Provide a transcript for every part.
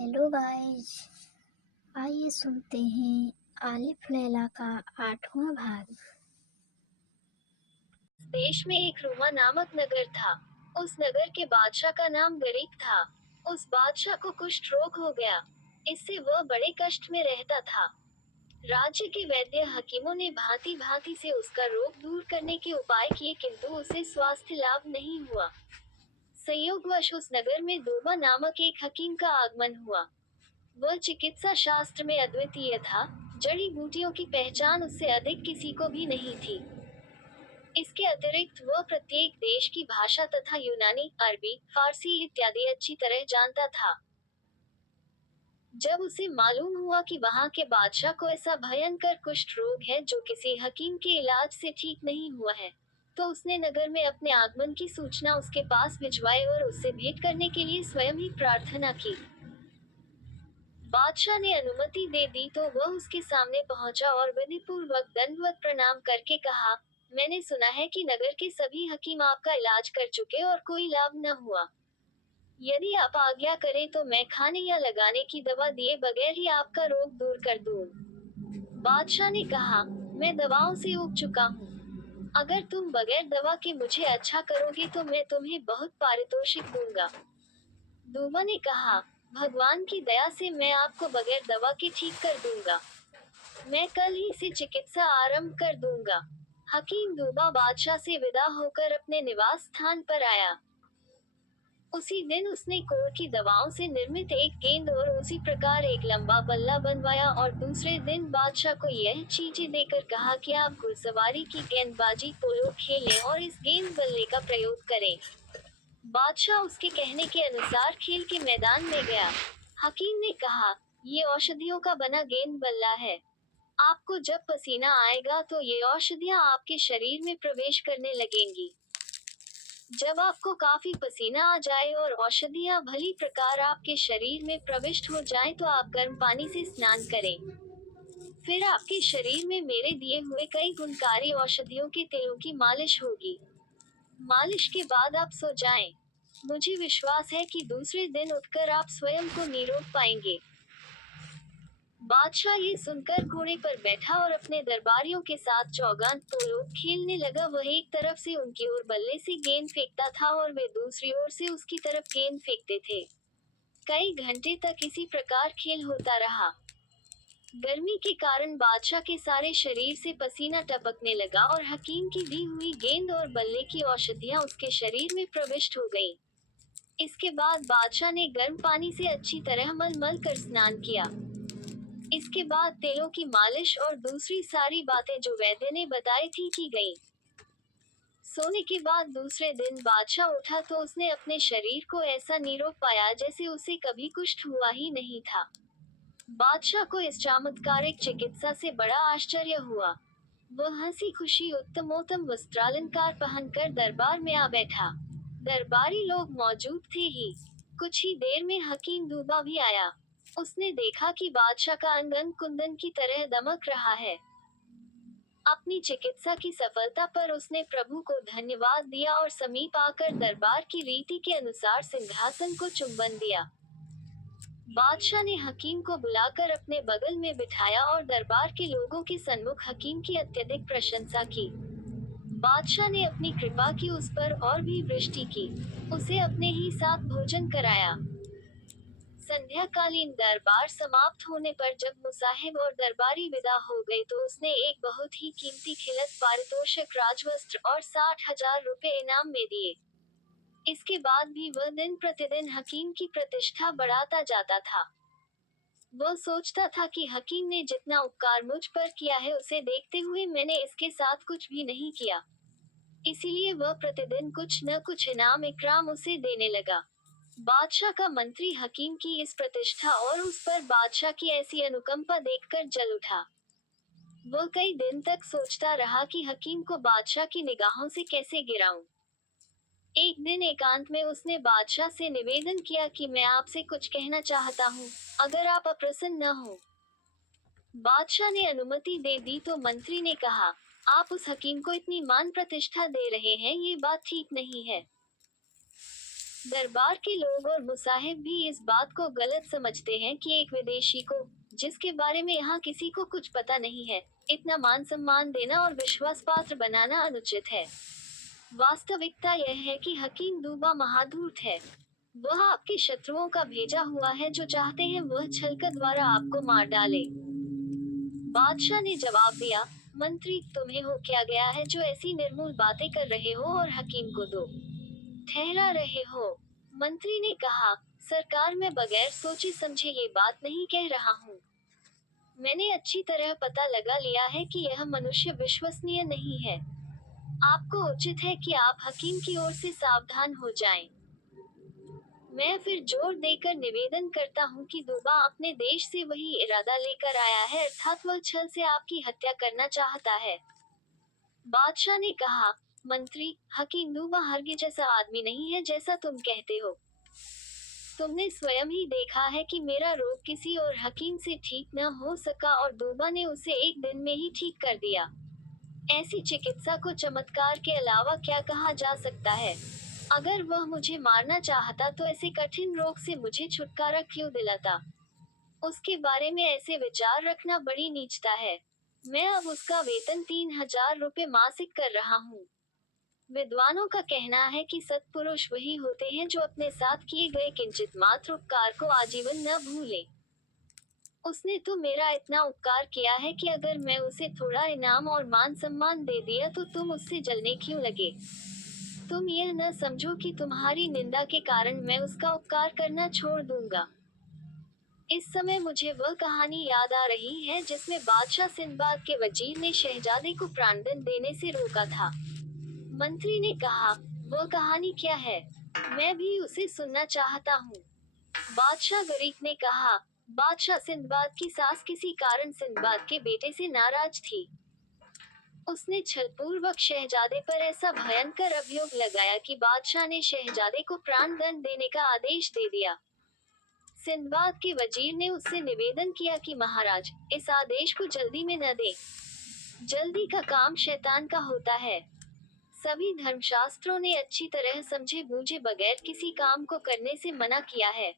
Hello guys, आइए सुनते हैं आलिफ लैला का 8वां भाग। देश में एक रूमा नामक नगर था। उस नगर के बादशाह का नाम गरीब था। उस बादशाह को कुष्ठ रोग हो गया। इससे वह बड़े कष्ट में रहता था। राज्य के वैद्य हकीमों ने भांति भांति से उसका रोग दूर करने के उपाय किए, किंतु उसे स्वास्थ्य लाभ नहीं हुआ। संयोगवश उस नगर में दूबा नामक एक हकीम का आगमन हुआ। वह चिकित्सा शास्त्र में अद्वितीय था। जड़ी बूटियों की पहचान उससे अधिक किसी को भी नहीं थी। इसके अतिरिक्त वह प्रत्येक देश की भाषा तथा यूनानी, अरबी, फारसी इत्यादि अच्छी तरह जानता था। जब उसे मालूम हुआ कि वहां के बादशाह को ऐसा भयंकर कुष्ठ रोग है जो किसी हकीम के इलाज से ठीक नहीं हुआ है, तो उसने नगर में अपने आगमन की सूचना उसके पास भिजवाई और उससे भेंट करने के लिए स्वयं ही प्रार्थना की। बादशाह ने अनुमति दे दी तो वह उसके सामने पहुंचा और विधिपूर्वक दंडवत प्रणाम करके कहा, मैंने सुना है कि नगर के सभी हकीम आपका इलाज कर चुके और कोई लाभ न हुआ। यदि आप आज्ञा करें तो मैं खाने या लगाने की दवा दिए बगैर ही आपका रोग दूर कर दूं। बादशाह ने कहा, मैं दवाओं से ऊब चुका हूँ। अगर तुम बगैर दवा के मुझे अच्छा करोगे तो मैं तुम्हें बहुत पारितोषिक दूंगा। दूबा ने कहा, भगवान की दया से मैं आपको बगैर दवा के ठीक कर दूंगा। मैं कल ही से चिकित्सा आरंभ कर दूंगा। हकीम दूबा बादशाह से विदा होकर अपने निवास स्थान पर आया। उसी दिन उसने कोड़ की दवाओं से निर्मित एक गेंद और उसी प्रकार एक लंबा बल्ला बनवाया और दूसरे दिन बादशाह को यह चीजें देकर कहा कि आप घुड़सवारी की गेंदबाजी पोलो खेलें और इस गेंद बल्ले का प्रयोग करें। बादशाह उसके कहने के अनुसार खेल के मैदान में गया। हकीम ने कहा, ये औषधियों का बना गेंद बल्ला है। आपको जब पसीना आएगा तो ये औषधियां आपके शरीर में प्रवेश करने लगेंगी। जब आपको काफी पसीना आ जाए और औषधियां भली प्रकार आपके शरीर में प्रविष्ट हो जाएं तो आप गर्म पानी से स्नान करें। फिर आपके शरीर में मेरे दिए हुए कई गुणकारी औषधियों के तेलों की मालिश होगी। मालिश के बाद आप सो जाएं। मुझे विश्वास है कि दूसरे दिन उठकर आप स्वयं को निरोग पाएंगे। बादशाह ये सुनकर घोड़े पर बैठा और अपने दरबारियों के साथ चौगान पोलो खेलने लगा। वह एक तरफ से उनकी ओर बल्ले से गेंद फेंकता था और वे दूसरी ओर से उसकी तरफ गेंद फेंकते थे। कई घंटे तक इसी प्रकार खेल होता रहा। गर्मी के कारण बादशाह के सारे शरीर से पसीना टपकने लगा और हकीम की दी हुई गेंद और बल्ले की औषधियां उसके शरीर में प्रविष्ट हो गईं। इसके बाद बादशाह ने गर्म पानी से अच्छी तरह मल कर स्नान किया। इसके बाद तेलों की मालिश और दूसरी सारी बातें जो वैद्य ने बताई थी की गईं। सोने के बाद दूसरे दिन बादशाह उठा तो उसने अपने शरीर को ऐसा निरोग पाया जैसे उसे कभी कुष्ठ हुआ ही नहीं था। बादशाह को इस चमत्कारिक चिकित्सा से बड़ा आश्चर्य हुआ। वह हंसी खुशी उत्तमोत्तम वस्त्रालंकार पहनकर दरबार में आ बैठा। दरबारी लोग मौजूद थे ही। कुछ ही देर में हकीम दूबा भी आया। उसने देखा कि बादशाह का अंग अंग कुंदन की तरह दमक रहा है। अपनी चिकित्सा की सफलता पर उसने प्रभु को धन्यवाद दिया और समीप आकर दरबार की रीति के अनुसार सिंहासन को चुंबन दिया। बादशाह ने हकीम को बुलाकर अपने बगल में बिठाया और दरबार के लोगों के सन्मुख हकीम की अत्यधिक प्रशंसा की। बादशाह ने अपनी कृपा की उस पर और भी वृष्टि की। उसे अपने ही साथ भोजन कराया। संध्याकालीन दरबार समाप्त होने पर जब मुसाहिब और दरबारी विदा हो गए तो उसने एक बहुत ही कीमती खिलत पारितोषिक राजवस्त्र और 60,000 रुपए इनाम में दिए। इसके बाद भी वह दिन प्रतिदिन हकीम की प्रतिष्ठा बढ़ाता जाता था। वह सोचता था कि हकीम ने जितना उपकार मुझ पर किया है उसे देखते हुए मैंने इसके साथ कुछ भी नहीं किया। इसीलिए वह प्रतिदिन कुछ न कुछ इनाम इकराम उसे देने लगा। बादशाह का मंत्री हकीम की इस प्रतिष्ठा और उस पर बादशाह की ऐसी अनुकंपा देखकर जल उठा। वह कई दिन तक सोचता रहा कि हकीम को बादशाह की निगाहों से कैसे गिराऊं। एक दिन एकांत में उसने बादशाह से निवेदन किया कि मैं आपसे कुछ कहना चाहता हूँ, अगर आप अप्रसन्न न हो। बादशाह ने अनुमति दे दी तो मंत्री ने कहा, आप उस हकीम को इतनी मान प्रतिष्ठा दे रहे हैं, ये बात ठीक नहीं है। दरबार के लोग और मुसाहिब भी इस बात को गलत समझते हैं कि एक विदेशी को, जिसके बारे में यहाँ किसी को कुछ पता नहीं है, इतना मान सम्मान देना और विश्वास पात्र बनाना अनुचित है। वास्तविकता यह है कि हकीम दूबा महाधूर्त है। वह आपके शत्रुओं का भेजा हुआ है जो चाहते हैं वह छलकत द्वारा आपको मार डाले। बादशाह ने जवाब दिया, मंत्री, तुम्हें हो क्या गया है जो ऐसी निर्मूल बातें कर रहे हो और हकीम को दो ठहरा रहे हो। मंत्री ने कहा, सरकार, मैं बगैर सोचे समझे ये बात नहीं कह रहा हूँ। मैंने अच्छी तरह पता लगा लिया है कि यह मनुष्य विश्वसनीय नहीं है। आपको उचित है कि आप हकीम की ओर से सावधान हो जाएं। मैं फिर जोर देकर निवेदन करता हूँ कि दूबा अपने देश से वही इरादा लेकर आया है, अर्थात वह छल से आपकी हत्या करना चाहता है। बादशाह ने कहा, मंत्री, हकीम दूबा हरगिज ऐसा आदमी नहीं है जैसा तुम कहते हो। तुमने स्वयं ही देखा है कि मेरा रोग किसी और हकीम से ठीक न हो सका और दूबा ने उसे एक दिन में ही ठीक कर दिया। ऐसी चिकित्सा को चमत्कार के अलावा क्या कहा जा सकता है? अगर वह मुझे मारना चाहता तो ऐसे कठिन रोग से मुझे छुटकारा क्यों दिलाता? उसके बारे में ऐसे विचार रखना बड़ी नीचता है। मैं अब उसका वेतन 3000 रुपए मासिक कर रहा हूँ। विद्वानों का कहना है कि सत्पुरुष वही होते हैं जो अपने साथ किए गए किंचित मात्र उपकार को आजीवन न भूले। उसने तो मेरा इतना उपकार किया है कि अगर मैं उसे थोड़ा इनाम और मान सम्मान दे दिया तो तुम उससे जलने क्यों लगे? तुम यह न समझो कि तुम्हारी निंदा के कारण मैं उसका उपकार करना छोड़ दूंगा। इस समय मुझे वह कहानी याद आ रही है जिसमें बादशाह सिंदबाद के वजीर ने शहजादे को प्राणदंड देने से रोका था। मंत्री ने कहा, वह कहानी क्या है? मैं भी उसे सुनना चाहता हूँ। बादशाह गरीक ने कहा, बादशाह सिंदबाद की सास किसी कारण सिंदबाद के बेटे से नाराज थी। उसने छलपूर्वक शहजादे पर ऐसा भयंकर अभियोग लगाया कि बादशाह ने शहजादे को प्राणदंड देने का आदेश दे दिया। सिंदबाद के वजीर ने उससे निवेदन किया कि महाराज, इस आदेश को जल्दी में न दे। जल्दी का काम शैतान का होता है। सभी धर्मशास्त्रों ने अच्छी तरह समझे बूझे बगैर किसी काम को करने से मना किया है।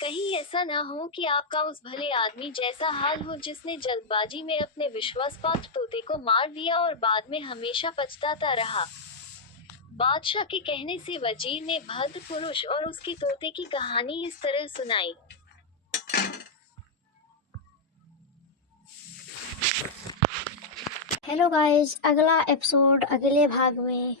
कहीं ऐसा न हो कि आपका उस भले आदमी जैसा हाल हो जिसने जल्दबाजी में अपने विश्वासपात्र तोते को मार दिया और बाद में हमेशा पछताता रहा। बादशाह के कहने से वजीर ने भद्र पुरुष और उसके तोते की कहानी इस तरह सुनाई। हेलो गाइस, अगला एपिसोड अगले भाग में